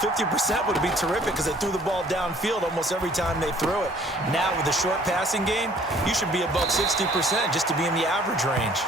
50% would be terrific because they threw the ball downfield almost every time they threw it. Now with a short passing game, you should be above 60% just to be in the average range.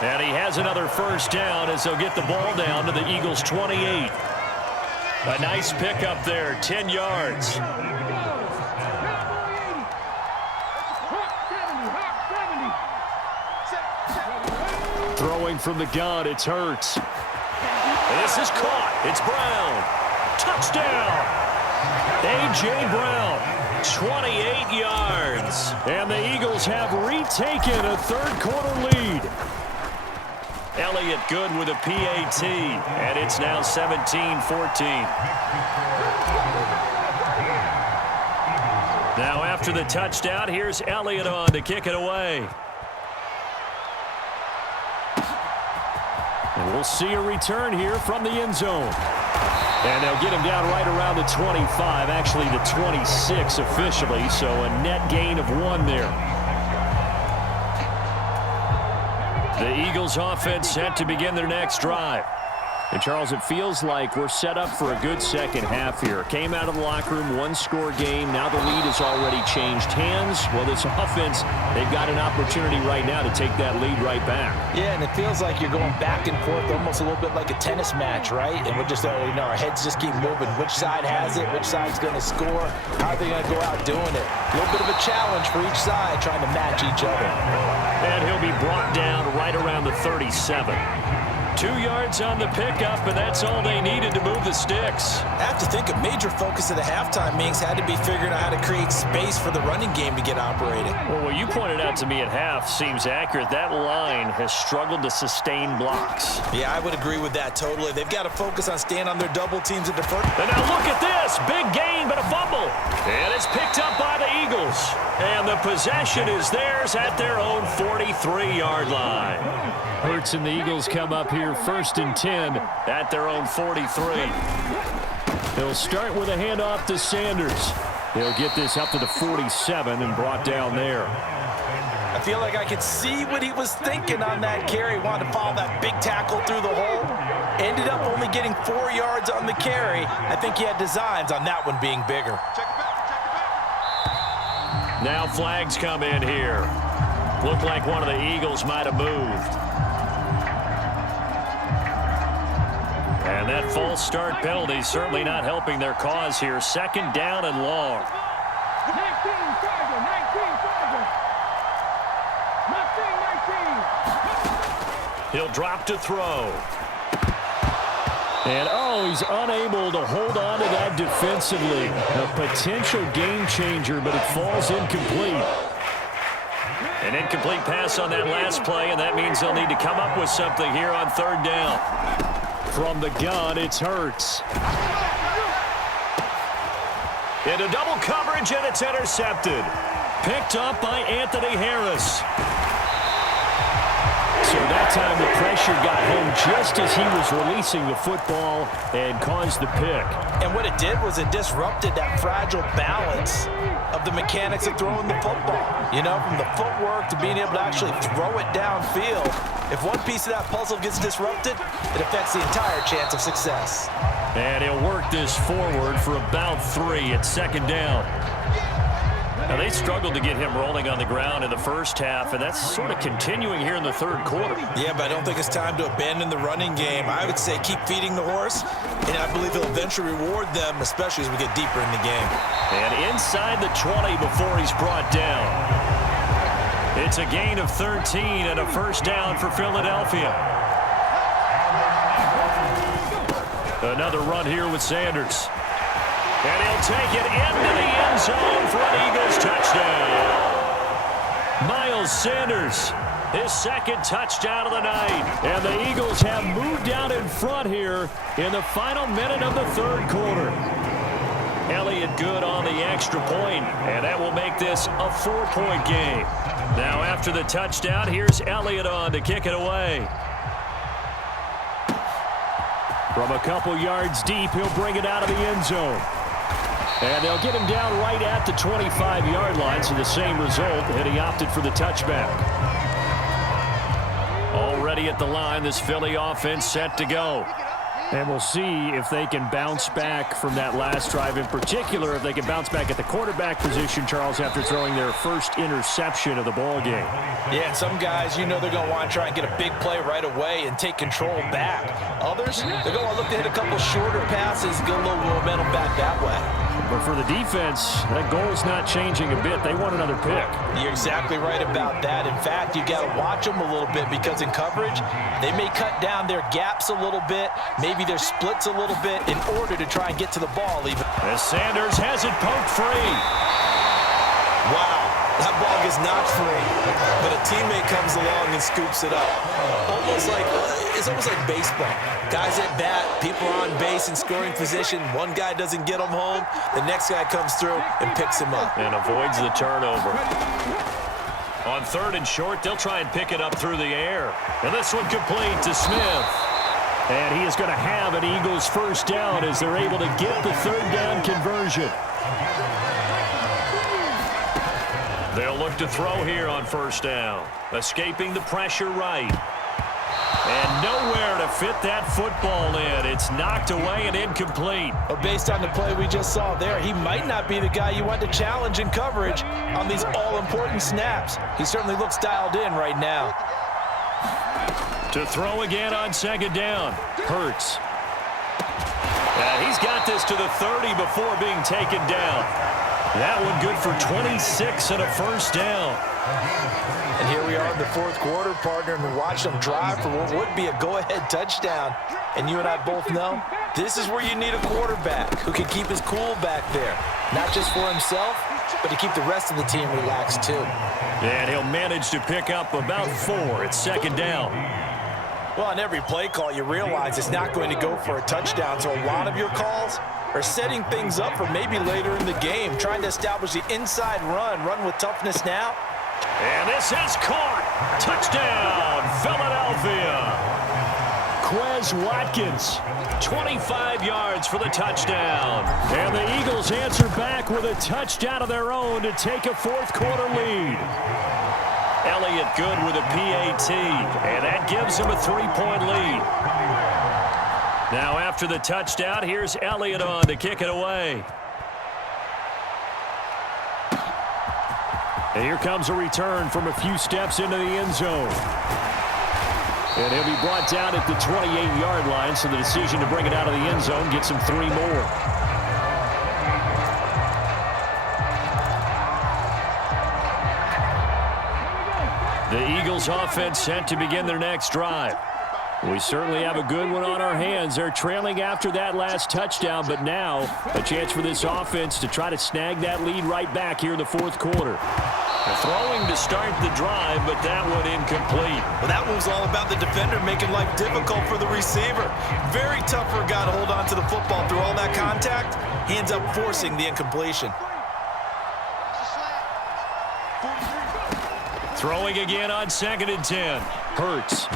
And he has another first down as they'll get the ball down to the Eagles' 28. A nice pickup there, 10 yards. Throwing from the gun, it's Hurts. This is caught. It's Brown. Touchdown. A.J. Brown, 28 yards. And the Eagles have retaken a third-quarter lead. Elliott good with a PAT, and it's now 17-14. Now after the touchdown, here's Elliott on to kick it away. And we'll see a return here from the end zone. And they'll get him down right around the 25, actually the 26 officially, so a net gain of 1 there. The Eagles offense set to begin their next drive. And Charles, it feels like we're set up for a good second half here. Came out of the locker room, one-score game. Now the lead has already changed hands. Well, this offense, they've got an opportunity right now to take that lead right back. Yeah, and it feels like you're going back and forth almost a little bit like a tennis match, right? And we're just, our heads just keep moving. Which side has it? Which side's going to score? How are they going to go out doing it? A little bit of a challenge for each side trying to match each other. And he'll be brought down right around the 37. 2 yards on the pickup, and that's all they needed to move the sticks. I have to think a major focus of the halftime meetings had to be figuring out how to create space for the running game to get operating. Well, what you pointed out to me at half seems accurate. That line has struggled to sustain blocks. Yeah, I would agree with that totally. They've got to focus on staying on their double teams at the first. And now look at this. Big gain, but a fumble. And it's picked up by the Eagles. And the possession is theirs at their own 43-yard line. Hurts and the Eagles come up here 1st and 10 at their own 43. They'll start with a handoff to Sanders. They'll get this up to the 47 and brought down there. I feel like I could see what he was thinking on that carry. Wanted to follow that big tackle through the hole. Ended up only getting 4 yards on the carry. I think he had designs on that one being bigger. Now flags come in here. Looked like one of the Eagles might have moved. And that false start penalty certainly not helping their cause here. 2nd down and long. 19. He'll drop to throw. And, he's unable to hold on to that defensively. A potential game changer, but it falls incomplete. An incomplete pass on that last play, and that means they'll need to come up with something here on 3rd down. From the gun, it's Hurts. Into double coverage, and it's intercepted. Picked up by Anthony Harris. So that time the pressure got home just as he was releasing the football and caused the pick. And what it did was it disrupted that fragile balance of the mechanics of throwing the football. You know, from the footwork to being able to actually throw it downfield. If one piece of that puzzle gets disrupted, it affects the entire chance of success. And he'll work this forward for about 3 at 2nd down. Now, they struggled to get him rolling on the ground in the first half, and that's sort of continuing here in the 3rd quarter. Yeah, but I don't think it's time to abandon the running game. I would say keep feeding the horse, and I believe he'll eventually reward them, especially as we get deeper in the game. And inside the 20 before he's brought down. It's a gain of 13 and a 1st down for Philadelphia. Another run here with Sanders. And he'll take it into the end zone for an Eagles touchdown. Miles Sanders, his 2nd touchdown of the night. And the Eagles have moved out in front here in the final minute of the 3rd quarter. Elliott good on the extra point, and that will make this a 4-point game. Now after the touchdown, here's Elliott on to kick it away. From a couple yards deep, he'll bring it out of the end zone. And they'll get him down right at the 25-yard line, so the same result, and he opted for the touchback. Already at the line, this Philly offense set to go. And we'll see if they can bounce back from that last drive, in particular if they can bounce back at the quarterback position, Charles, after throwing their first interception of the ball game. Yeah, and some guys, they're going to want to try and get a big play right away and take control back. Others, they're going to look to hit a couple shorter passes, get a little momentum back that way. But for the defense, that goal's not changing a bit. They want another pick. You're exactly right about that. In fact, you got to watch them a little bit because in coverage, they may cut down their gaps a little bit, maybe their splits a little bit in order to try and get to the ball even. As Sanders has it poked free. Wow, that ball gets knocked free, but a teammate comes along and scoops it up. It's almost like baseball. Guys at bat, people are on base in scoring position. One guy doesn't get them home. The next guy comes through and picks him up. And avoids the turnover. On 3rd and short, they'll try and pick it up through the air. And this one complete to Smith. And he is going to have an Eagles first down as they're able to get the 3rd down conversion. They'll look to throw here on 1st down. Escaping the pressure right. And nowhere to fit that football in. It's knocked away and incomplete. But based on the play we just saw there, he might not be the guy you want to challenge in coverage on these all-important snaps. He certainly looks dialed in right now. To throw again on 2nd down. Hurts. And he's got this to the 30 before being taken down. That one good for 26 and a first down. And here we are in the 4th quarter, partner, and we watched them drive for what would be a go-ahead touchdown. And you and I both know this is where you need a quarterback who can keep his cool back there. Not just for himself, but to keep the rest of the team relaxed too. And he'll manage to pick up about 4 at 2nd down. Well, on every play call, you realize it's not going to go for a touchdown. So a lot of your calls are setting things up for maybe later in the game, trying to establish the inside run with toughness now. And this is caught. Touchdown, Philadelphia. Quez Watkins, 25 yards for the touchdown. And the Eagles answer back with a touchdown of their own to take a 4th quarter lead. Elliott good with a PAT, and that gives him a 3-point lead. Now after the touchdown, here's Elliott on to kick it away. And here comes a return from a few steps into the end zone. And he'll be brought down at the 28-yard line, so the decision to bring it out of the end zone gets him 3 more. The Eagles offense set to begin their next drive. We certainly have a good one on our hands. They're trailing after that last touchdown, but now a chance for this offense to try to snag that lead right back here in the 4th quarter. Throwing to start the drive, but that one incomplete. Well, that one's all about the defender making life difficult for the receiver. Very tough for a guy to hold on to the football through all that contact. He ends up forcing the incompletion. Throwing again on 2nd and 10. Hurts.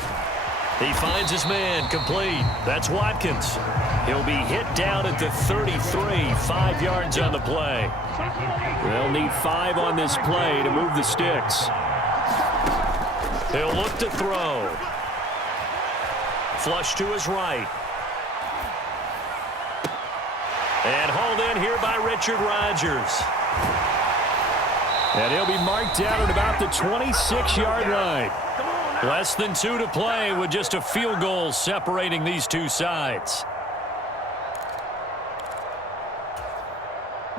He finds his man, complete. That's Watkins. He'll be hit down at the 33, 5 yards on the play. They'll need 5 on this play to move the sticks. He'll look to throw. Flush to his right. And hauled in here by Richard Rodgers. And he'll be marked down at about the 26-yard line. Less than 2 to play with just a field goal separating these two sides.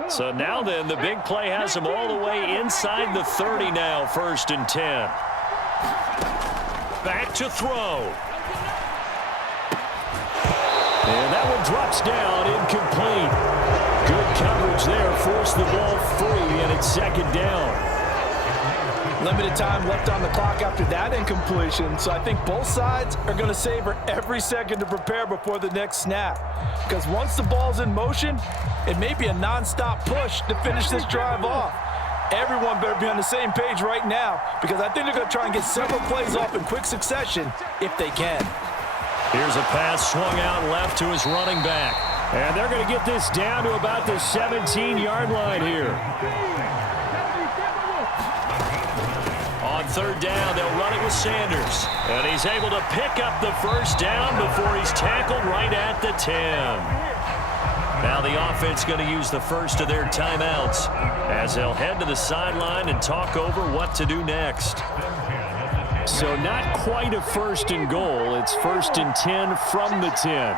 So now then, the big play has them all the way inside the 30 now, 1st and 10. Back to throw. And that one drops down, incomplete. Good coverage there, forced the ball free, and it's 2nd down. Limited time left on the clock after that incompletion, so I think both sides are going to savor every second to prepare before the next snap. Because once the ball's in motion, it may be a non-stop push to finish this drive off. Everyone better be on the same page right now, because I think they're going to try and get several plays off in quick succession if they can. Here's a pass swung out left to his running back. And they're going to get this down to about the 17-yard line here. On On third down, they'll run it with Sanders. And he's able to pick up the first down before he's tackled right at the 10. Now the offense going to use the first of their timeouts as they'll head to the sideline and talk over what to do next. So not quite a first and goal. It's first and 10 from the 10.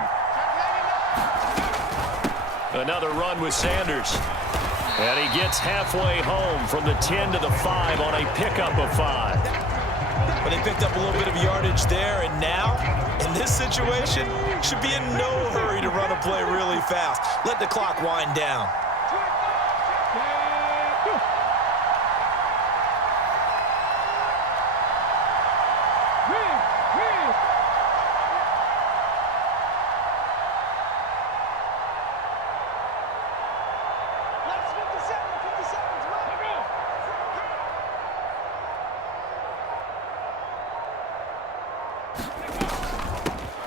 Another run with Sanders. And he gets halfway home from the 10 to the 5 on a pickup of 5. But they picked up a little bit of yardage there, and now, in this situation, should be in no hurry to run a play really fast. Let the clock wind down.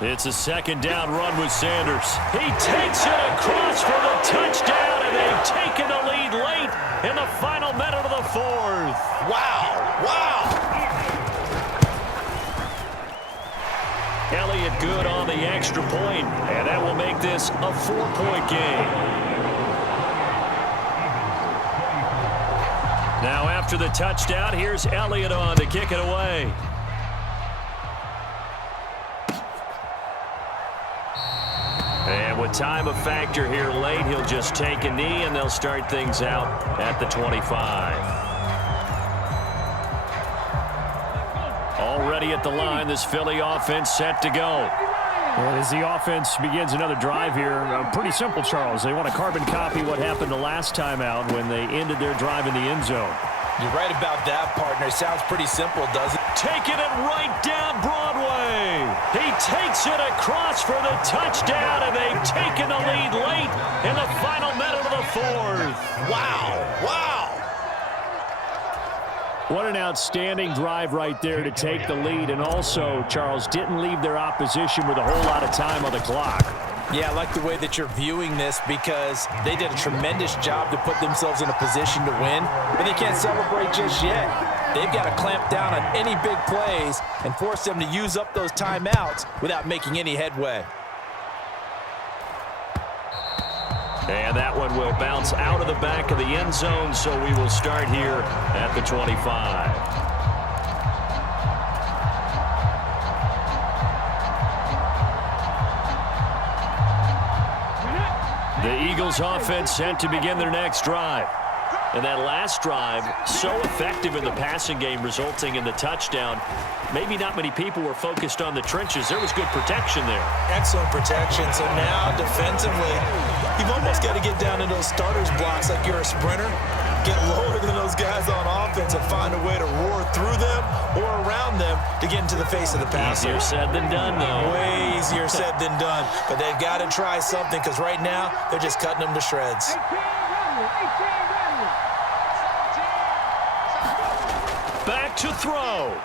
It's a second down run with Sanders. He takes it across for the touchdown, and they've taken the lead late in the final minute of the fourth. Wow, wow. Elliott good on the extra point, and that will make this a 4-point game. Now after the touchdown, here's Elliott on to kick it away. And with time a factor here late, he'll just take a knee, and they'll start things out at the 25. Already at the line, this Philly offense set to go. And as the offense begins another drive here, pretty simple, Charles. They want to carbon copy what happened the last time out when they ended their drive in the end zone. You're right about that, partner. Sounds pretty simple, doesn't it? Taking it right down Broadway. He takes it across for the touchdown, and they've taken the lead late in the final minute of the fourth. Wow, wow. What an outstanding drive right there to take the lead, and also, Charles, didn't leave their opposition with a whole lot of time on the clock. Yeah, I like the way that you're viewing this because they did a tremendous job to put themselves in a position to win, but they can't celebrate just yet. They've got to clamp down on any big plays and force them to use up those timeouts without making any headway. And that one will bounce out of the back of the end zone, so we will start here at the 25. The Eagles offense set to begin their next drive. And that last drive, so effective in the passing game, resulting in the touchdown. Maybe not many people were focused on the trenches. There was good protection there. Excellent protection. So now, defensively, you've almost got to get down in those starters blocks like you're a sprinter. Get lower than those guys on offense and find a way to roar through them or around them to get into the face of the passer. Easier said than done, though. Way easier said than done. But they've got to try something because right now they're just cutting them to shreds. Back to throw.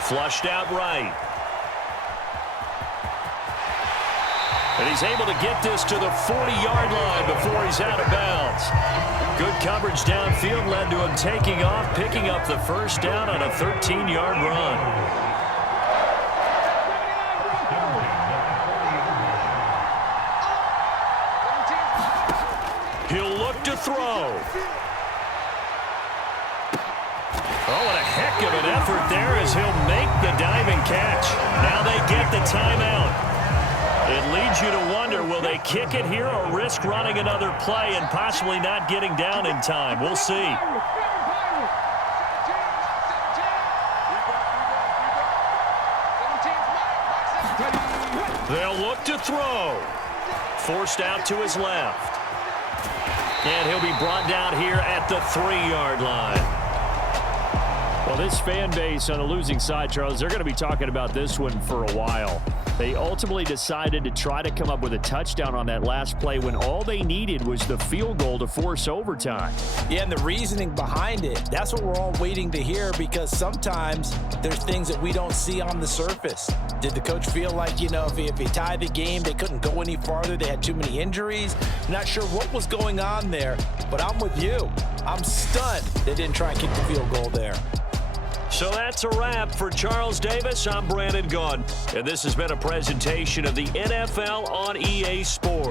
Flushed out right. And he's able to get this to the 40-yard line before he's out of bounds. Good coverage downfield led to him taking off, picking up the first down on a 13-yard run. He'll look to throw. Oh, what a heck of an effort there as he'll make the diving catch. Now they get the timeout. It leads you to wonder, will they kick it here or risk running another play and possibly not getting down in time? We'll see. They'll look to throw. Forced out to his left. And he'll be brought down here at the 3-yard line. Well, this fan base on the losing side, Charles, they're going to be talking about this one for a while. They ultimately decided to try to come up with a touchdown on that last play when all they needed was the field goal to force overtime. Yeah, and the reasoning behind it, that's what we're all waiting to hear because sometimes there's things that we don't see on the surface. Did the coach feel like, if he tied the game, they couldn't go any farther, they had too many injuries? Not sure what was going on there, but I'm with you. I'm stunned they didn't try and kick the field goal there. So that's a wrap for Charles Davis. I'm Brandon Gaudin, and this has been a presentation of the NFL on EA Sports.